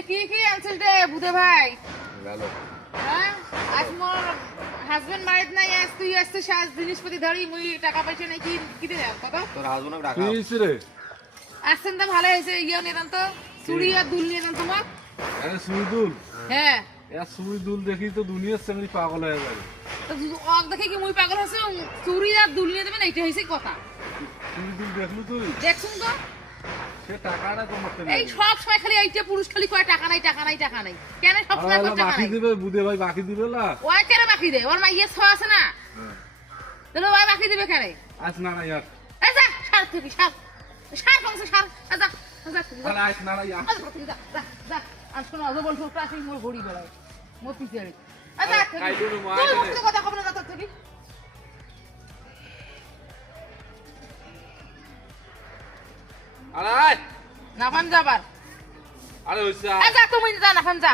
এলে কি কি আনছিস রে বুধে ভাই? ভালো হ্যাঁ আজ মোর হাজবেন্ড বাড়িতে নাই, আজ তুই আসছিস সাজ জিনিসপাতি ধরি মুই টাকা পয়সা নাই কি কিনে দেব কত তোর হাজবেন্ড রাখা কি হইছে রে? আসছেন তো ভালো হয়েছে, ইয়ে নিয়ে দেন তো চুড়ি আর দুল নিয়ে দেন তোমার। আরে সুইদুল, হ্যাঁ এ সুইদুল দেখি তো দুনিয়ার সামনে পাগল হয়ে যাবে। তো অক দেখে কি মুই পাগল হচ্ছে? চুড়ি আর দুল নিয়ে দেবেন এইটা হয়েছে কথা। সুইদুল দেখলু তুই? দেখছুন তো সে টাকাটা কমাতে এই সব সময় খালি এইটা পুরুষ খালি কয় টাকা নাই টাকা নাই টাকা নাই, কেন সব সময় কয় টাকা বাকি নাই? দিবে বুদে ভাই, বাকি দিবে না। ওই কেন বাকি দেয়? ওর মাইয়ে ছ আছে না, তাহলে ওই বাকি দিবে কেন? আজ না না ইয়ার, এই যা সার থেকে সার সার কমছে সার যা যা থেকে যা আরে আজ না না ইয়ার। যা যা যা আর শোনো আজ বলছো প্রাচী মোর ঘড়ি বেড়ায় মোর পিছারে আচ্ছা কাইলুর মা তুই আইলে। মুখে কথা খবর না তোর থেকে আরে না ফান যাবার আরে হইছে যা তুমি যা না ফান যা